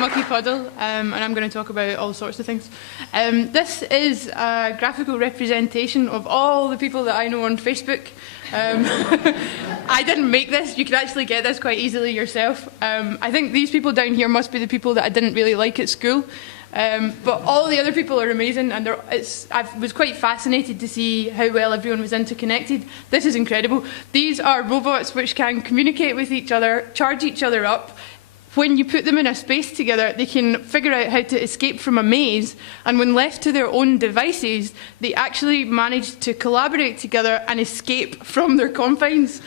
Mucky Puddle, and I'm going to talk about all sorts of things. This is a graphical representation of all the people that I know on Facebook. I didn't make this. You can actually get this quite easily yourself. I think these people down here must be the people that I didn't really like at school. But all the other people are amazing, and I was quite fascinated to see how well everyone was interconnected. This is incredible. These are robots which can communicate with each other, charge each other up. When you put them in a space together, they can figure out how to escape from a maze, and when left to their own devices, they actually manage to collaborate together and escape from their confines,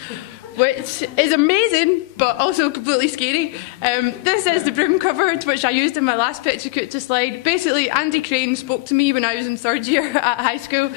which is amazing, but also completely scary. This is the broom cupboard, which I used in my last Pecha Kucha slide. Basically, Andy Crane spoke to me when I was in 3rd year at high school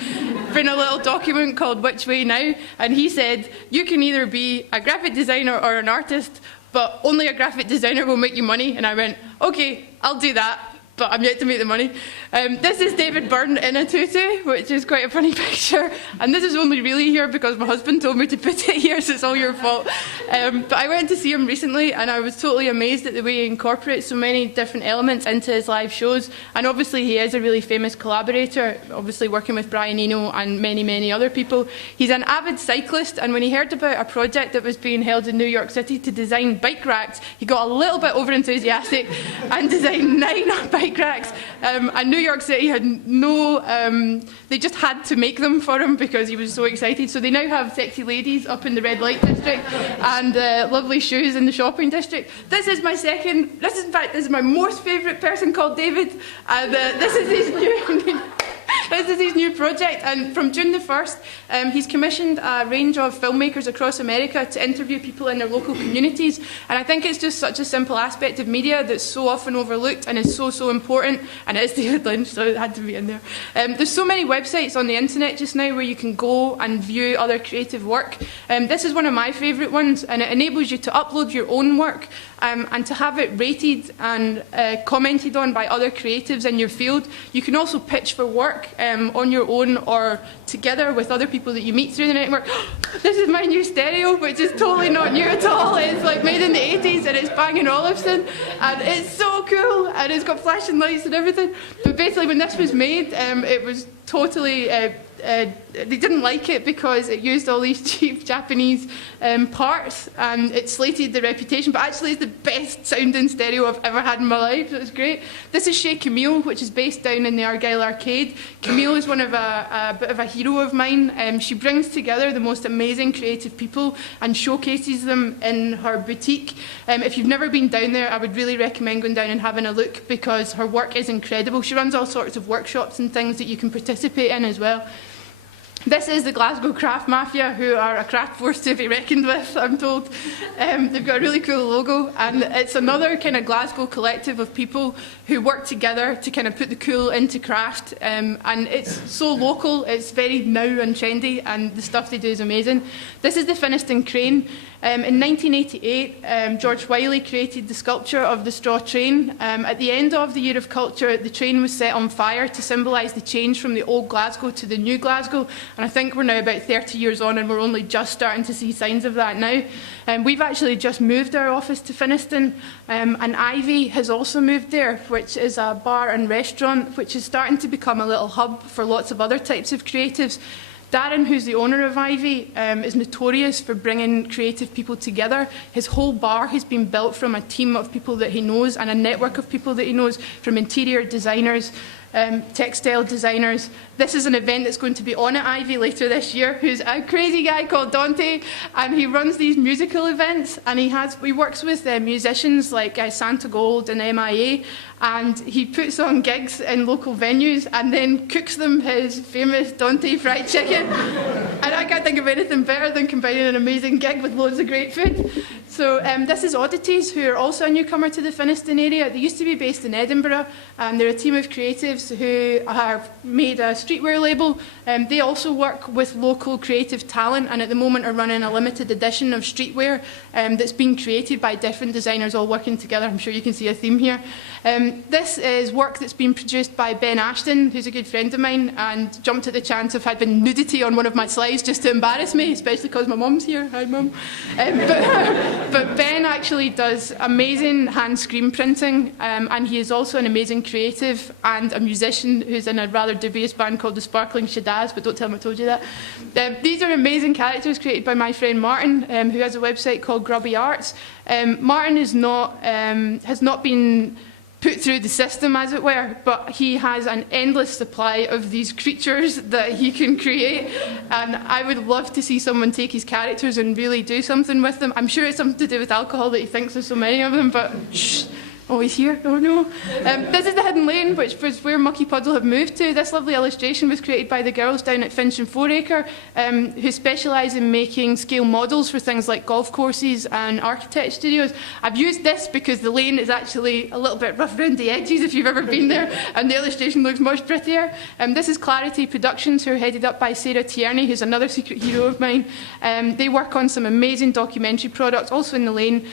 in a little document called Which Way Now? And he said, you can either be a graphic designer or an artist, but only a graphic designer will make you money. And I went, okay, I'll do that, but I'm yet to make the money. This is David Byrne in a tutu, which is quite a funny picture. And this is only really here because my husband told me to put it here, so it's all your fault. But I went to see him recently, and I was totally amazed at the way he incorporates so many different elements into his live shows. And obviously he is a really famous collaborator, obviously working with Brian Eno and many, many other people. He's an avid cyclist, and when he heard about a project that was being held in New York City to design bike racks, he got a little bit over-enthusiastic and designed 9 bike racks. And New York City had they just had to make them for him because he was so excited. So they now have sexy ladies up in the red light district and lovely shoes in the shopping district. This is my this is my most favourite person called David, and this is his new this is his new project, and from June the 1st, he's commissioned a range of filmmakers across America to interview people in their local communities, and I think it's just such a simple aspect of media that's so often overlooked and is so, so important, and it is David Lynch, so it had to be in there. There's so many websites on the internet just now where you can go and view other creative work. This is one of my favourite ones, and it enables you to upload your own work and to have it rated and commented on by other creatives in your field. You can also pitch for work on your own or together with other people that you meet through the network. This is my new stereo, which is totally not new at all. It's like made in the 80s, and it's Bang & Olufsen, and it's so cool, and it's got flashing lights and everything. But basically when this was made, it was totally they didn't like it because it used all these cheap Japanese parts, and it slated the reputation, but actually it's the best sounding stereo I've ever had in my life, so it's great. This is Shay Camille, which is based down in the Argyle Arcade. Camille is one of a bit of a hero of mine. She brings together the most amazing creative people and showcases them in her boutique. If you've never been down there, I would really recommend going down and having a look because her work is incredible. She runs all sorts of workshops and things that you can participate in as well. This is the Glasgow Craft Mafia, who are a craft force to be reckoned with, I'm told. They've got a really cool logo, and it's another kind of Glasgow collective of people who work together to kind of put the cool into craft. And it's so local, it's very now and trendy, and the stuff they do is amazing. This is the Finniston Crane. In 1988, George Wiley created the sculpture of the straw train. At the end of the Year of Culture, the train was set on fire to symbolise the change from the old Glasgow to the new Glasgow. And I think we're now about 30 years on, and we're only just starting to see signs of that now. We've actually just moved our office to Finniston, and Ivy has also moved there, which is a bar and restaurant, which is starting to become a little hub for lots of other types of creatives. Darren, who's the owner of Ivy, is notorious for bringing creative people together. His whole bar has been built from a team of people that he knows and a network of people that he knows, from interior designers, textile designers. This is an event that's going to be on at Ivy later this year, who's a crazy guy called Dante, and he runs these musical events, and he works with musicians like Santa Gold and MIA, and he puts on gigs in local venues and then cooks them his famous Dante fried chicken. And I can't think of anything better than combining an amazing gig with loads of great food. So this is Oddities, who are also a newcomer to the Finniston area. They used to be based in Edinburgh, and they're a team of creatives creatives who have made a streetwear label. They also work with local creative talent, and at the moment are running a limited edition of streetwear that's been created by different designers all working together. I'm sure you can see a theme here. This is work that's been produced by Ben Ashton, who's a good friend of mine, and jumped at the chance of having nudity on one of my slides just to embarrass me, especially because my mum's here. Hi, Mum. But Ben actually does amazing hand screen printing, and he is also an amazing creative and a musician who's in a rather dubious band called the Sparkling Shadaz, but don't tell him I told you that. These are amazing characters created by my friend Martin, who has a website called Grubby Arts. Martin has not been put through the system, as it were, but he has an endless supply of these creatures that he can create, and I would love to see someone take his characters and really do something with them. I'm sure it's something to do with alcohol that he thinks there's so many of them, but shh. Oh, he's here. Oh, no. This is the Hidden Lane, which was where Mucky Puddle have moved to. This lovely illustration was created by the girls down at Finch and Fouracre, who specialise in making scale models for things like golf courses and architect studios. I've used this because the lane is actually a little bit rough around the edges if you've ever been there, and the illustration looks much prettier. This is Clarity Productions, who are headed up by Sarah Tierney, who's another secret hero of mine. They work on some amazing documentary products, also in the lane.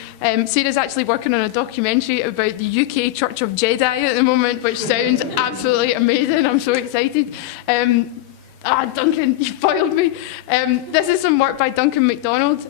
Sarah's actually working on a documentary about the UK Church of Jedi at the moment, which sounds absolutely amazing. I'm so excited. Duncan, you spoiled me. This is some work by Duncan MacDonald.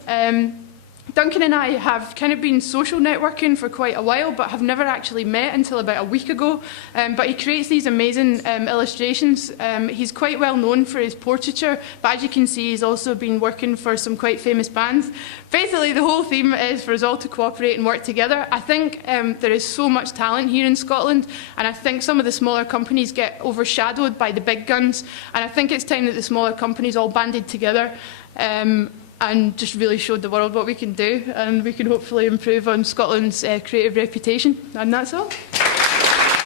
Duncan and I have kind of been social networking for quite a while, but have never actually met until about a week ago. But he creates these amazing illustrations. He's quite well known for his portraiture, but as you can see, he's also been working for some quite famous bands. Basically, the whole theme is for us all to cooperate and work together. I think there is so much talent here in Scotland, and I think some of the smaller companies get overshadowed by the big guns, and I think it's time that the smaller companies all banded together and just really showed the world what we can do, and we can hopefully improve on Scotland's creative reputation. And that's all.